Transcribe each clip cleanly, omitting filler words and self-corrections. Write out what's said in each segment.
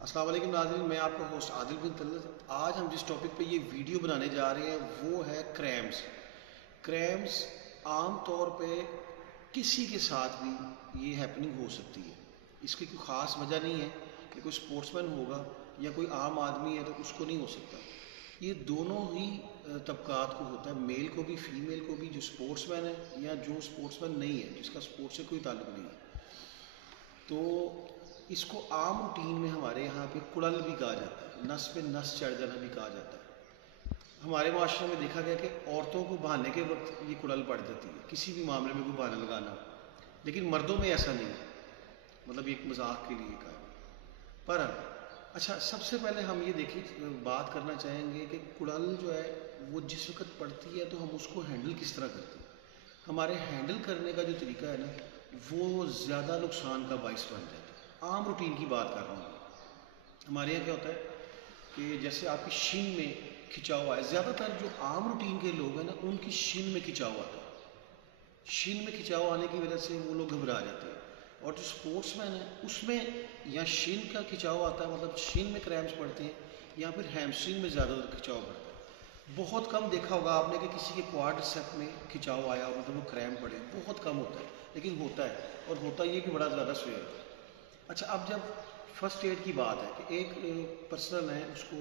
अस्सलाम वालेकुम नाज़रीन, मैं आपका होस्ट आदिल बिन तलत। आज हम जिस टॉपिक पे ये वीडियो बनाने जा रहे हैं वो है क्रैम्स। क्रैम्स आम तौर पे किसी के साथ भी ये हैपनिंग हो सकती है। इसकी कोई ख़ास वजह नहीं है कि कोई स्पोर्ट्समैन होगा या कोई आम आदमी है तो उसको नहीं हो सकता। ये दोनों ही तबकात को होता है, मेल को भी फीमेल को भी, जो स्पोर्ट्समैन है या जो स्पोर्ट्समैन नहीं है, जिसका स्पोर्ट्स से कोई ताल्लुक नहीं है। तो इसको आम रूटीन में हमारे यहाँ पे कुड़ल भी कहा जाता है, नस पे नस चढ़ जाना भी कहा जाता है। हमारे माशरे में देखा गया कि औरतों को बहाने के वक्त ये कुड़ल पड़ जाती है, किसी भी मामले में कोई बहाना लगाना। लेकिन मर्दों में ऐसा नहीं है, मतलब एक मजाक के लिए कहा। पर अच्छा, सबसे पहले हम ये देखिए बात करना चाहेंगे कि कुड़ल जो है वो जिस वक्त पड़ती है तो हम उसको हैंडल किस तरह करते हैं। हमारे हैंडल करने का जो तरीका है ना, वो ज़्यादा नुकसान का बाइस बन जाता है। आम रूटीन की बात कर रहा हूँ। हमारे यहाँ क्या होता है कि जैसे आपकी शिन में खिंचाव हुआ है, ज़्यादातर जो आम रूटीन के लोग हैं ना उनकी शिन में खिंचाव आता है। शिन में खिंचाव आने की वजह से वो लोग घबरा जाते हैं। और जो स्पोर्ट्समैन है उसमें या शिन का खिंचाव आता है, मतलब शिन में क्रैम्प्स पड़ते हैं, या फिर हैमस्ट्रिंग में ज़्यादा खिंचाव पड़ता है। बहुत कम देखा होगा आपने कि किसी के क्वाड्रिसेप में खिंचाव आया, मतलब वो क्रैम्प पड़े, बहुत कम होता है, लेकिन होता है। और होता ये कि बड़ा ज़्यादा स्वेयर होता है। अच्छा, अब जब फर्स्ट एड की बात है कि एक पर्सन है, उसको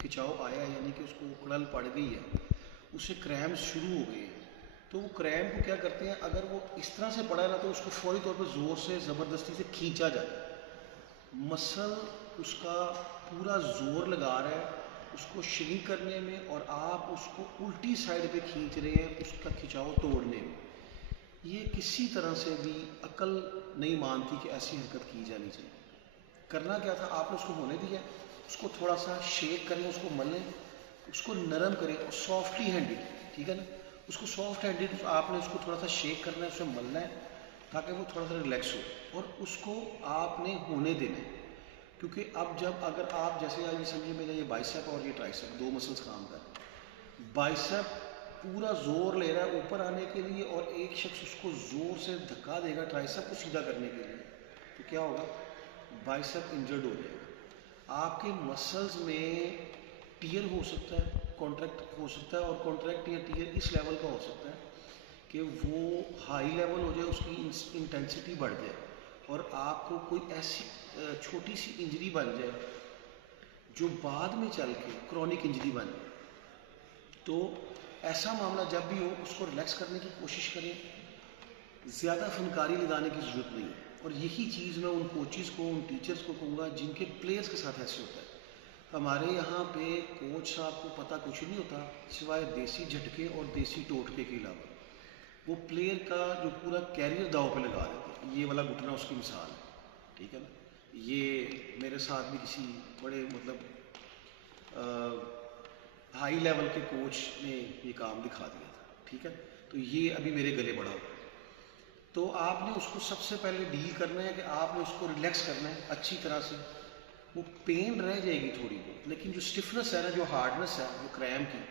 खिंचाव आया, यानी कि उसको कुड़ल पड़ गई है, उसे क्रैम्प शुरू हो गए हैं, तो वो क्रैम्प को क्या करते हैं, अगर वो इस तरह से पड़ा है ना तो उसको फौरी तौर पर ज़ोर से ज़बरदस्ती से खींचा जाता है। मसल उसका पूरा ज़ोर लगा रहा है उसको श्रिंक करने में, और आप उसको उल्टी साइड पे खींच रहे हैं उसका खिंचाव तोड़ने में। ये किसी तरह से भी अकल नहीं मानती कि ऐसी हरकत की जानी चाहिए। करना क्या था, आपने उसको होने दिया, उसको थोड़ा सा शेक करें, उसको मलें, उसको नरम करें और सॉफ्टली हैंडेड, ठीक है ना, उसको सॉफ्ट हैंडेड आपने उसको थोड़ा सा शेक करना है, उसमें मलना है ताकि वो थोड़ा सा रिलैक्स हो, और उसको आपने होने देना है। क्योंकि अब जब अगर आप जैसे ये समझिए मेरा ये बाइसेप और ये ट्राइसेप दो मसल्स काम कर रहे हैं। बाइसेप पूरा जोर ले रहा है ऊपर आने के लिए, और एक शख्स उसको जोर से धक्का देगा ट्राइसेप को सीधा करने के लिए, तो क्या होगा, बाइसेप इंजर्ड हो जाएगा। आपके मसल्स में टीयर हो सकता है, कॉन्ट्रैक्ट हो सकता है, और कॉन्ट्रैक्ट या टीयर इस लेवल का हो सकता है कि वो हाई लेवल हो जाए, उसकी इंटेंसिटी बढ़ जाए, और आपको कोई ऐसी छोटी सी इंजरी बन जाए जो बाद में चल के क्रॉनिक इंजरी बन जाए। तो ऐसा मामला जब भी हो उसको रिलैक्स करने की कोशिश करें, ज़्यादा फनकारी लगाने की ज़रूरत नहीं है। और यही चीज़ मैं उन कोचेज़ को, उन टीचर्स को कहूँगा जिनके प्लेयर्स के साथ ऐसे होता है। हमारे यहाँ पे कोच साहब को पता कुछ नहीं होता सिवाय देसी झटके और देसी टोटके के अलावा। वो प्लेयर का जो पूरा कैरियर दाव पे लगा देते हैं। ये वाला घुटना उसकी मिसाल है, ठीक है ना। ये मेरे साथ भी किसी बड़े मतलब हाई लेवल के कोच ने ये काम दिखा दिया था, ठीक है। तो ये अभी मेरे गले बढ़ा हुआ है। तो आपने उसको सबसे पहले डील करना है कि आपने उसको रिलैक्स करना है अच्छी तरह से। वो पेन रह जाएगी थोड़ी बहुत, लेकिन जो स्टिफनेस है ना, जो हार्डनेस है वो क्रैम्प की,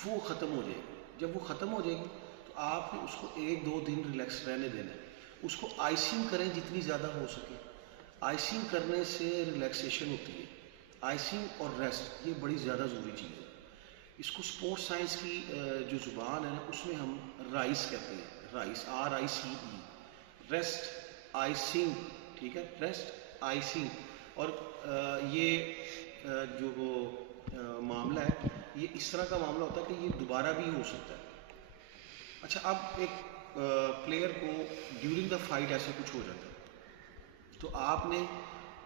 वो ख़त्म हो जाएगी। जब वो ख़त्म हो जाएगी तो आपने उसको 1-2 दिन रिलैक्स रहने देना है। उसको आइसिंग करें जितनी ज़्यादा हो सके। आइसिंग करने से रिलैक्सेशन होती है। आइसिंग और रेस्ट ये बड़ी ज़्यादा ज़रूरी चीज़ है। इसको स्पोर्ट्स साइंस की जो ज़ुबान है ना उसमें हम राइस कहते हैं, राइस, RICE, रेस्ट आइसिंग, ठीक है, रेस्ट आइसिंग। और ये जो मामला है ये इस तरह का मामला होता है कि ये दोबारा भी हो सकता है। अच्छा, अब एक प्लेयर को ड्यूरिंग द फाइट ऐसे कुछ हो जाता है तो आपने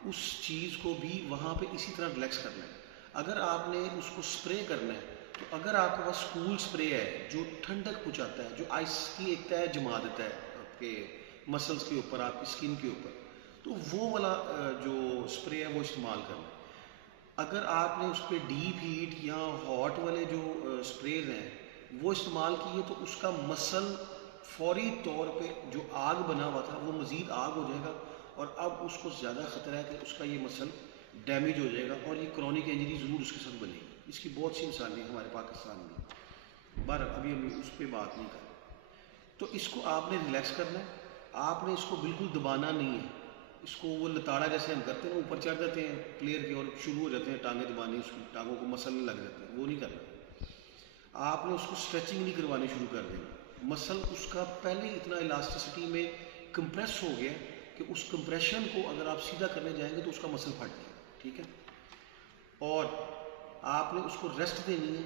उस चीज़ को भी वहाँ पे इसी तरह रिलैक्स करना है। अगर आपने उसको स्प्रे करना है तो अगर आपके पास कूल स्प्रे है जो ठंडक पहुँचाता है, जो आइस की एक तय जमा देता है आपके मसल्स के ऊपर, आपकी स्किन के ऊपर, तो वो वाला जो स्प्रे है वो इस्तेमाल करना है। अगर आपने उस पर डीप हीट या हॉट वाले जो स्प्रेज हैं वो इस्तेमाल किए तो उसका मसल फौरी तौर पे जो आग बना हुआ था वो मज़ीद आग हो जाएगा, और अब उसको ज़्यादा ख़तरा है कि उसका ये मसल डैमेज हो जाएगा और ये क्रॉनिक इंजरी ज़रूर उसके साथ बनेगी। इसकी बहुत सी मिसालें हैं हमारे पाकिस्तान में, बहरहाल अभी हम उस पर बात नहीं कर। तो इसको आपने रिलैक्स करना है, आपने इसको बिल्कुल दबाना नहीं है। इसको वो लताड़ा जैसे हम करते हैं ना, ऊपर चढ़ जाते हैं प्लेयर की और शुरू हो जाते हैं टांगे दबाने, उसकी टांगों को मसलने लग जाते हैं, वो नहीं करना। आपने उसको स्ट्रेचिंग नहीं करवानी शुरू कर देनी। मसल उसका पहले इतना इलास्टिसिटी में कंप्रेस हो गया कि उस कंप्रेशन को अगर आप सीधा करने जाएंगे तो उसका मसल फट गया, ठीक है। और आपने उसको रेस्ट देनी है,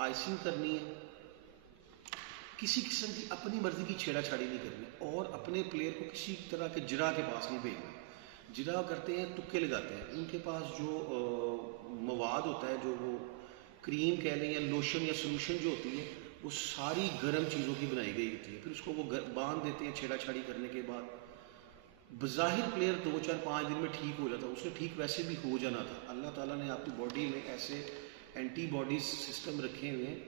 आइसिंग करनी है, किसी किस्म की अपनी मर्जी की छेड़ाछाड़ी नहीं करनी, और अपने प्लेयर को किसी तरह के जिरा के पास नहीं भेजना। जिरा करते हैं, तुक्के लगाते हैं, उनके पास जो मवाद होता है, जो वो क्रीम कह लें या लोशन या सोल्यूशन जो होती है, वो सारी गर्म चीज़ों की बनाई गई होती है। फिर उसको वो बांध देते हैं छेड़ाछाड़ी करने के बाद। बज़ाहिर प्लेयर 2-4-5 दिन में ठीक हो जाता, उसने ठीक वैसे भी हो जाना था। अल्लाह ताला ने आपकी बॉडी में ऐसे एंटीबॉडीज सिस्टम रखे हुए हैं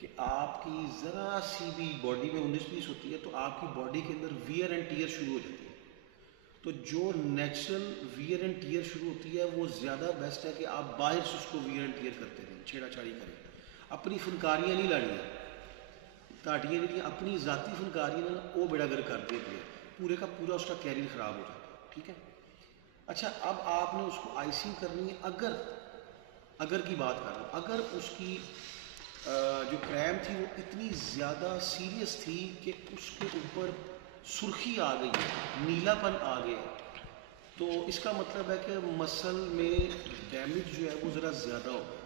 कि आपकी ज़रा सी भी बॉडी में 19-20 होती है तो आपकी बॉडी के अंदर वियर एंड टीयर शुरू हो जाती है। तो जो नेचुरल वियर एंड टीयर शुरू होती है वो ज़्यादा बेस्ट है कि आप बाहर से उसको वियर एंड टीयर करते रहें, छेड़ाछाड़ी करें। अपनी फनकारियाँ नहीं लानी है, ताटियाँ नहीं, अपनी ज़ाती फनकारियाँ ना वो बेड़ागर कर दे प्लेयर, पूरे का पूरा उसका कैरियर ख़राब हो जाता है, ठीक है। अच्छा, अब आपने उसको आइसिंग करनी है। अगर की बात कर रहा हूँ, अगर उसकी जो क्रैम्प थी वो इतनी ज़्यादा सीरियस थी कि उसके ऊपर सुर्खी आ गई, नीलापन आ गया, तो इसका मतलब है कि मसल में डैमेज जो है वो ज़रा ज़्यादा हो गया।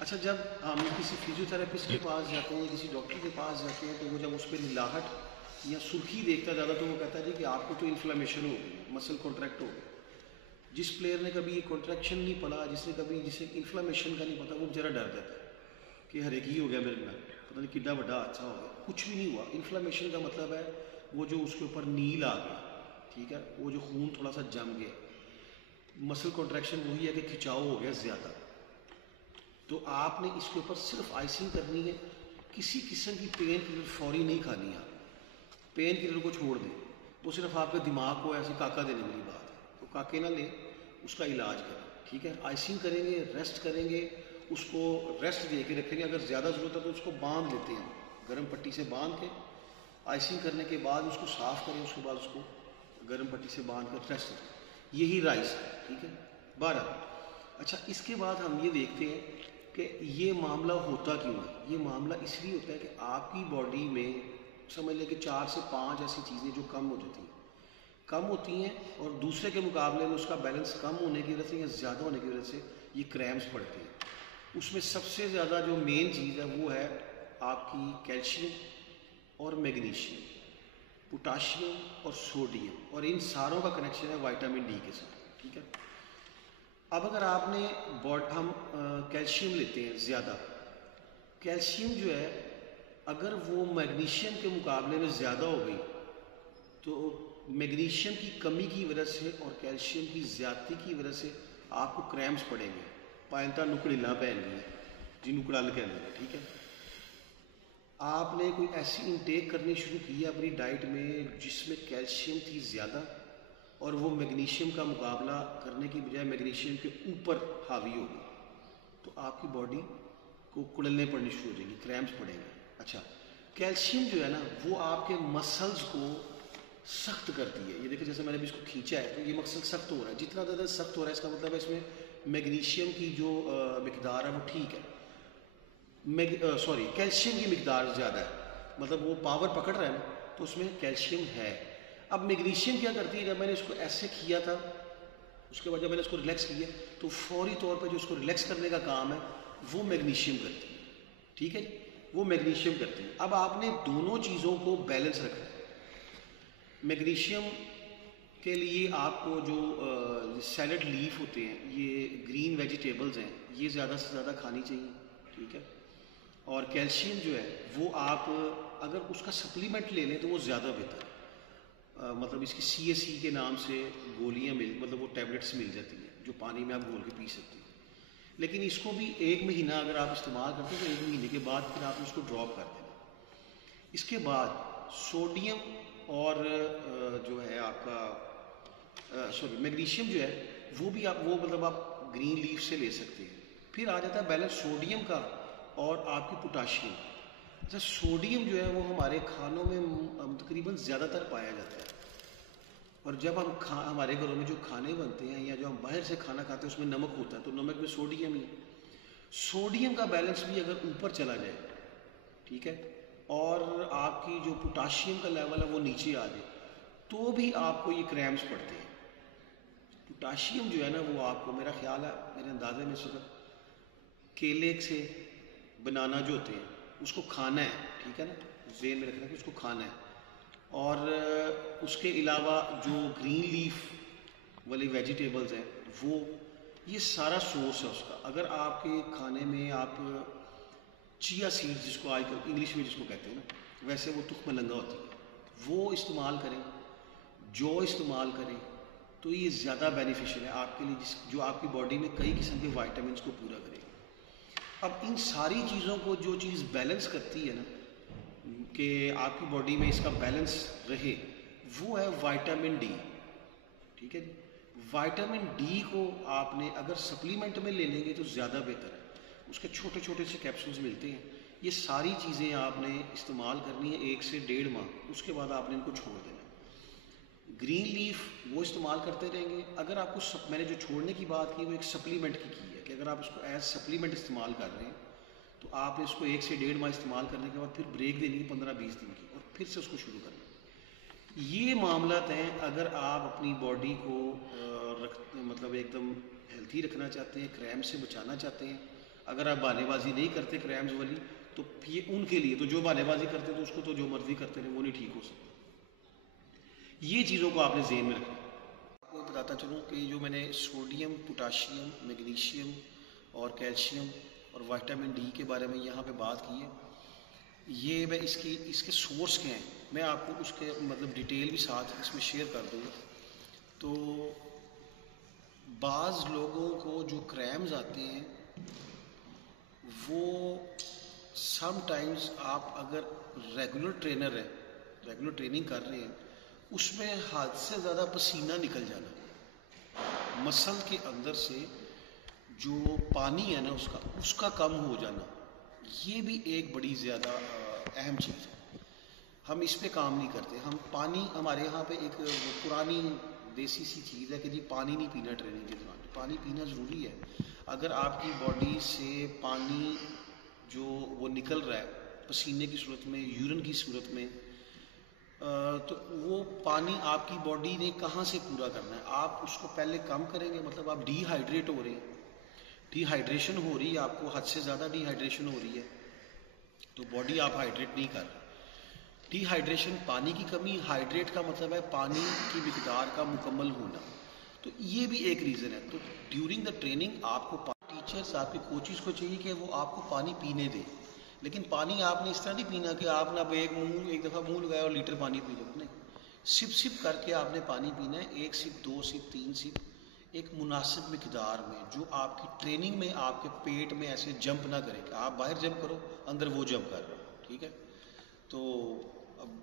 अच्छा, जब हम किसी फिजियोथेरेपिस्ट के पास जाते हैं, किसी डॉक्टर के पास जाते हैं, तो वो जब उस पर नीलाहट या सुर्खी देखता ज़्यादा तो वो कहता है जी कि आपको तो इन्फ्लेमेशन हो गई, मसल कॉन्ट्रैक्ट हो गई। जिस प्लेयर ने कभी कॉन्ट्रैक्शन नहीं पढ़ा, जिसे इन्फ्लेमेशन का नहीं पता, वो बेचारा डर जाता है कि हर एक ही हो गया मेरे में, पता नहीं कितना बड़ा अच्छा हो गया। कुछ भी नहीं हुआ। इन्फ्लेमेशन का मतलब है वो जो उसके ऊपर नील आ गया, ठीक है, वो जो खून थोड़ा सा जम गया। मसल कॉन्ट्रैक्शन वही है कि खिंचाव हो गया ज़्यादा। तो आपने इसके ऊपर सिर्फ आइसिंग करनी है, किसी किस्म की पेन किलर फौरी नहीं खानी। आप पेन किलर को छोड़ दें, वो सिर्फ आपके दिमाग को ऐसे काका देने वाली बात है, तो काके ना लें, उसका इलाज करें, ठीक है। आइसिंग करेंगे, रेस्ट करेंगे, उसको रेस्ट दे के रखेंगे। अगर ज़्यादा ज़रूरत है तो उसको बांध लेते हैं, गर्म पट्टी से बांध के आइसिंग करने के बाद उसको साफ़ करें, उसके बाद उसको गर्म पट्टी से बांध कर रेस्ट करें। यही राइस है, ठीक है। 12। अच्छा, इसके बाद हम ये देखते हैं कि ये मामला होता क्यों है। ये मामला इसलिए होता है कि आपकी बॉडी में समझ लें कि 4 से 5 ऐसी चीज़ें जो कम हो जाती हैं, कम होती हैं, और दूसरे के मुकाबले में उसका बैलेंस कम होने की वजह से या ज़्यादा होने की वजह से ये क्रैम्प्स पड़ते हैं। उसमें सबसे ज़्यादा जो मेन चीज़ है वो है आपकी कैल्शियम और मैग्नीशियम, पोटाशियम और सोडियम, और इन सारों का कनेक्शन है विटामिन डी के साथ, ठीक है। अब अगर आपने हम कैल्शियम लेते हैं ज़्यादा, कैल्शियम जो है अगर वो मैग्नीशियम के मुकाबले में ज़्यादा हो गई तो मैग्नीशियम की कमी की वजह से और कैल्शियम की ज़्यादती की वजह से आपको क्रैम्प्स पड़ेंगे, पायंता नुकड़िला पैनगी जी, नुकड़ल कहते हैं, ठीक है। आपने कोई ऐसी इंटेक करनी शुरू की है अपनी डाइट में जिसमें कैल्शियम थी ज़्यादा और वो मैग्नीशियम का मुकाबला करने की बजाय मैग्नीशियम के ऊपर हावी होगी, तो आपकी बॉडी को कुड़लने पड़नी शुरू हो जाएगी, क्रैम्प्स पड़ेंगे। अच्छा, कैल्शियम जो है ना वो आपके मसल्स को सख्त करती है। ये देखिए, जैसे मैंने भी इसको खींचा है तो ये मसल सख्त हो रहा है। जितना ज़्यादा सख्त हो रहा है इसका मतलब है इसमें मैग्नीशियम की जो मिकदार है वो ठीक है, कैल्शियम की मिकदार ज़्यादा है, मतलब वो पावर पकड़ रहा है ना, तो उसमें कैल्शियम है। अब मैग्नीशियम क्या करती है, जब मैंने इसको ऐसे किया था उसके बाद जब मैंने इसको रिलैक्स किया तो फौरी तौर पर जो उसको रिलैक्स करने का काम है वो मैग्नीशियम करती है, ठीक है जी, वो मैग्नीशियम करती है। अब आपने दोनों चीज़ों को बैलेंस रखना है। मैग्नीशियम के लिए आपको जो सैलड लीफ होते हैं, ये ग्रीन वेजिटेबल्स हैं, ये ज़्यादा से ज़्यादा खानी चाहिए, ठीक है। और कैल्शियम जो है वो आप अगर उसका सप्लीमेंट ले लें तो वो ज़्यादा बेहतर है। मतलब इसकी CSE के नाम से गोलियां मतलब वो टैबलेट्स मिल जाती हैं जो पानी में आप घोल के पी सकते हैं। लेकिन इसको भी 1 महीना अगर आप इस्तेमाल करते हैं तो 1 महीने के बाद फिर आप उसको ड्रॉप कर देना। इसके बाद सोडियम और जो है आपका मैग्नीशियम जो है वो भी आप मतलब आप ग्रीन लीफ से ले सकते हैं। फिर आ जाता है बैलेंस सोडियम का और आपकी पोटाशियम। अच्छा, सोडियम जो है वो हमारे खानों में तकरीबन ज़्यादातर पाया जाता है और जब हम हमारे घरों में जो खाने बनते हैं या जो हम बाहर से खाना खाते हैं उसमें नमक होता है, तो नमक में सोडियम ही है। सोडियम का बैलेंस भी अगर ऊपर चला जाए, ठीक है, और आपकी जो पोटाशियम का लेवल है वो नीचे आ जाए, तो भी आपको ये क्रैम्स पड़ते हैं। पोटाशियम जो है ना वो आपको, मेरा ख्याल है, मेरे अंदाजे में से केले से बनाना जो होते हैं उसको खाना है, ठीक है ना, जेन में रखना है कि उसको खाना है। और उसके अलावा जो ग्रीन लीफ वाली वेजिटेबल्स हैं वो, ये सारा सोर्स है उसका। अगर आपके खाने में आप चिया सीड्स, जिसको आजकल इंग्लिश में जिसको कहते हैं ना, वैसे वो तुख मलंगा होती है, वो इस्तेमाल करें, जौ इस्तेमाल करें, तो ये ज़्यादा बेनिफिशियल है आपके लिए, जो आपकी बॉडी में कई किस्म के वाइटामिन को पूरा करेगी। अब इन सारी चीज़ों को जो चीज़ बैलेंस करती है ना, कि आपकी बॉडी में इसका बैलेंस रहे, वो है विटामिन डी, ठीक है जी। विटामिन डी को आपने अगर सप्लीमेंट में ले लेंगे तो ज़्यादा बेहतर है। उसके छोटे छोटे से कैप्सूल्स मिलते हैं। ये सारी चीज़ें आपने इस्तेमाल करनी है 1 से 1.5 माह, उसके बाद आपने इनको छोड़ देना है। ग्रीन लीफ वो इस्तेमाल करते रहेंगे। अगर आपको मैंने जो छोड़ने की बात की वो एक सप्लीमेंट की है, कि अगर आप उसको एज सप्लीमेंट इस्तेमाल कर रहे हैं तो आपने इसको 1 से 1.5 माह इस्तेमाल करने के बाद फिर ब्रेक देनी है 15-20 दिन की, और फिर से उसको शुरू करना है। ये मामला हैं। अगर आप अपनी बॉडी को मतलब एकदम हेल्थी रखना चाहते हैं, क्रैम्प से बचाना चाहते हैं, अगर आप बहानेबाजी नहीं करते क्रैम्स वाली, तो ये उनके लिए, तो जो बहानेबाजी करते तो उसको तो जो मर्जी करते रहे, वो नहीं ठीक हो सकता। ये चीज़ों को आपने ज़हन में रखना। आपको बताता चलूँ कि जो मैंने सोडियम, पोटाशियम, मैग्नीशियम और कैल्शियम और विटामिन डी के बारे में यहाँ पे बात की है, ये मैं इसके सोर्स क्या हैं मैं आपको उसके मतलब डिटेल भी साथ इसमें शेयर कर दूँगा। तो बाज़ लोगों को जो क्रैम्स आते हैं वो समटाइम्स, आप अगर रेगुलर ट्रेनर है, रेगुलर ट्रेनिंग कर रहे हैं, उसमें हद से ज़्यादा पसीना निकल जाना, मसल के अंदर से जो पानी है ना उसका कम हो जाना, ये भी एक बड़ी ज़्यादा अहम चीज़ है। हम इस पे काम नहीं करते। हम पानी, हमारे यहाँ पे एक पुरानी देसी सी चीज़ है कि जी पानी नहीं पीना ट्रेनिंग के दौरान। पानी पीना ज़रूरी है। अगर आपकी बॉडी से पानी जो वो निकल रहा है पसीने की सूरत में, यूरिन की सूरत में, तो वो पानी आपकी बॉडी ने कहाँ से पूरा करना है? आप उसको पहले कम करेंगे, मतलब आप डिहाइड्रेट हो रहे हैं, डिहाइड्रेशन हो रही है, आपको हद से ज़्यादा डिहाइड्रेशन हो रही है, तो बॉडी आप हाइड्रेट नहीं कर रहे। डिहाइड्रेशन पानी की कमी, हाइड्रेट का मतलब है पानी की मिकदार का मुकम्मल होना, तो ये भी एक रीज़न है। तो ड्यूरिंग द ट्रेनिंग आपको टीचर्स, आपके कोचेस को चाहिए कि वो आपको पानी पीने दें, लेकिन पानी आपने इस तरह नहीं पीना कि आपने अब एक दफ़ा मुंह लगाया और लीटर पानी पी लो, नहीं। सिप सिप करके आपने पानी पीना है, 1 सिप, 2 सिप, 3 सिप, एक मुनासिब मिकदार में, जो आपकी ट्रेनिंग में आपके पेट में ऐसे जंप ना करे कि आप बाहर जंप करो, अंदर वो जंप कर रहे हो, ठीक है। तो अब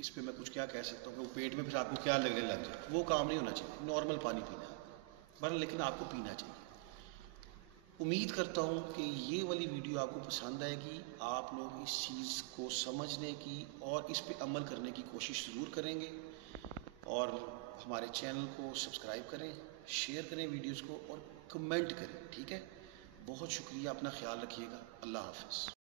इस पर मैं कुछ क्या कह सकता हूँ कि वो पेट में फिर आपको क्या लगने लग जाए, वो काम नहीं होना चाहिए। नॉर्मल पानी पीना है बस, लेकिन आपको पीना चाहिए। उम्मीद करता हूँ कि ये वाली वीडियो आपको पसंद आएगी। आप लोग इस चीज़ को समझने की और इस पे अमल करने की कोशिश ज़रूर करेंगे, और हमारे चैनल को सब्सक्राइब करें, शेयर करें वीडियोस को, और कमेंट करें, ठीक है। बहुत शुक्रिया, अपना ख्याल रखिएगा। अल्लाह हाफ़िज़।